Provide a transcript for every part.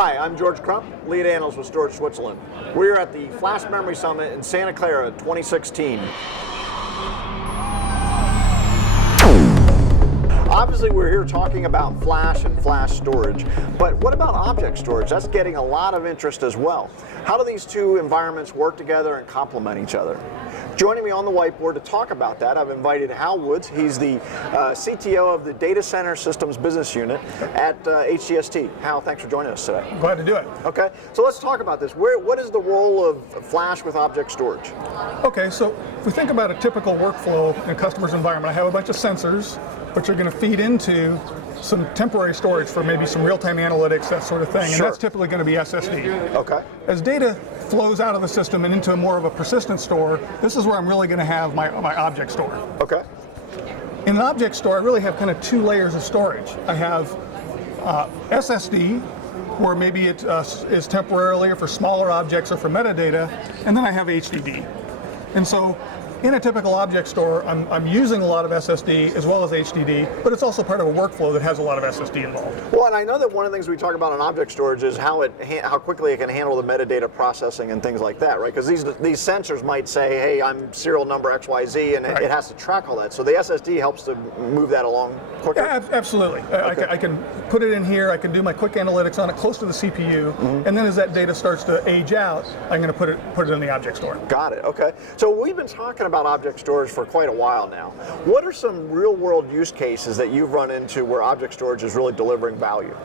Hi, I'm George Crump, lead analyst with Storage Switzerland. We're at the Flash Memory Summit in Santa Clara 2016. Obviously, we're here talking about flash and flash storage, but what about object storage? That's getting a lot of interest as well. How do these two environments work together and complement each other? Joining me on the whiteboard to talk about that, I've invited Hal Woods. He's the CTO of the Data Center Systems Business Unit at HGST. Hal, thanks for joining us today. Glad to do it. Okay, so let's talk about this. What is the role of flash with object storage? Okay, so if we think about a typical workflow in a customer's environment, I have a bunch of sensors which are going to feed into some temporary storage for maybe some real-time analytics, that sort of thing, and that's typically going to be SSD. Okay. As data flows out of the system and into more of a persistent store, this is where I'm really going to have my object store. Okay. In an object store, I really have kind of two layers of storage. I have SSD, where maybe it is temporarily or for smaller objects or for metadata, and then I have HDD. And so in a typical object store, I'm using a lot of SSD as well as HDD, but it's also part of a workflow that has a lot of SSD involved. Well, and I know that one of the things we talk about in object storage is how quickly it can handle the metadata processing and things like that, right? Because these sensors might say, hey, I'm serial number XYZ, and it has to track all that. So the SSD helps to move that along quicker? Yeah, absolutely. Okay. I can put it in here, I can do my quick analytics on it close to the CPU, and then as that data starts to age out, I'm going to put it in the object store. Got it, okay. So we've been talking about object storage for quite a while now. What are some real-world use cases that you've run into where object storage is really delivering value?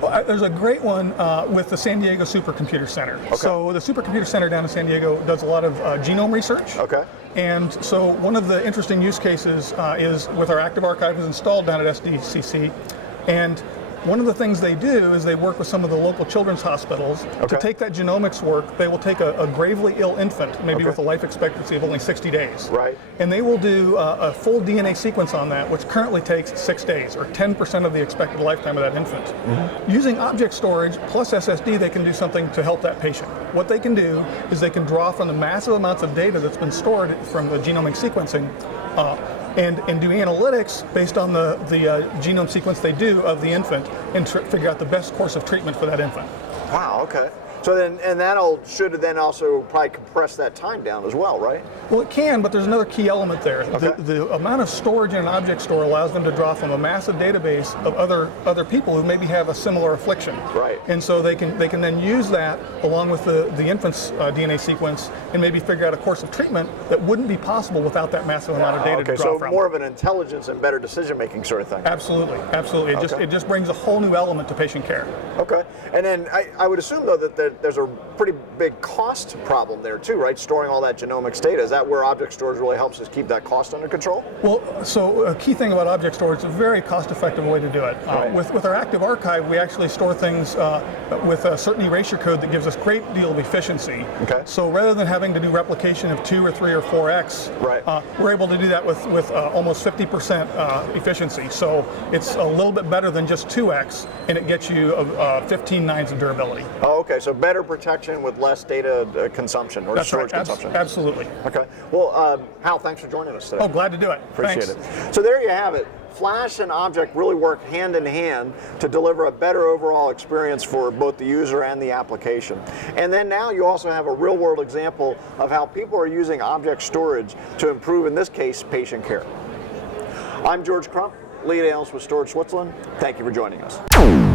Well, there's a great one with the San Diego Supercomputer Center. Okay. So the Supercomputer Center down in San Diego does a lot of genome research. Okay. And so one of the interesting use cases is with our active archive is installed down at SDCC. And one of the things they do is they work with some of the local children's hospitals to take that genomics work. They will take a gravely ill infant, maybe with a life expectancy of only 60 days. Right. And they will do a full DNA sequence on that, which currently takes 6 days, or 10% of the expected lifetime of that infant. Using object storage plus SSD, they can do something to help that patient. What they can do is they can draw from the massive amounts of data that's been stored from the genomic sequencing and do analytics based on the genome sequence they do of the infant and figure out the best course of treatment for that infant. Wow, okay. So then, and should then also probably compress that time down as well, right? Well, it can, but there's another key element there. Okay. The amount of storage in an object store allows them to draw from a massive database of other people who maybe have a similar affliction. Right. And so they can then use that along with the infant's DNA sequence and maybe figure out a course of treatment that wouldn't be possible without that massive amount of data to draw from. So more of an intelligence and better decision-making sort of thing. Absolutely, absolutely. It just brings a whole new element to patient care. Okay. And then I would assume though that there's a pretty big cost problem there too, right? Storing all that genomics data. Is that where object storage really helps us keep that cost under control? Well, so a key thing about object storage is a very cost-effective way to do it. Right. With our active archive, we actually store things with a certain erasure code that gives us a great deal of efficiency. Okay. So rather than having to do replication of 2 or 3 or 4x, we're able to do that with almost 50% efficiency. So it's a little bit better than just 2x, and it gets you 15 nines of durability. Oh, okay. So better protection with less data consumption or storage consumption. Absolutely. Okay. Well, Hal, thanks for joining us today. Oh, glad to do it. Appreciate it. So there you have it. Flash and object really work hand in hand to deliver a better overall experience for both the user and the application. And then now you also have a real world example of how people are using object storage to improve, in this case, patient care. I'm George Crump, lead analyst with Storage Switzerland. Thank you for joining us.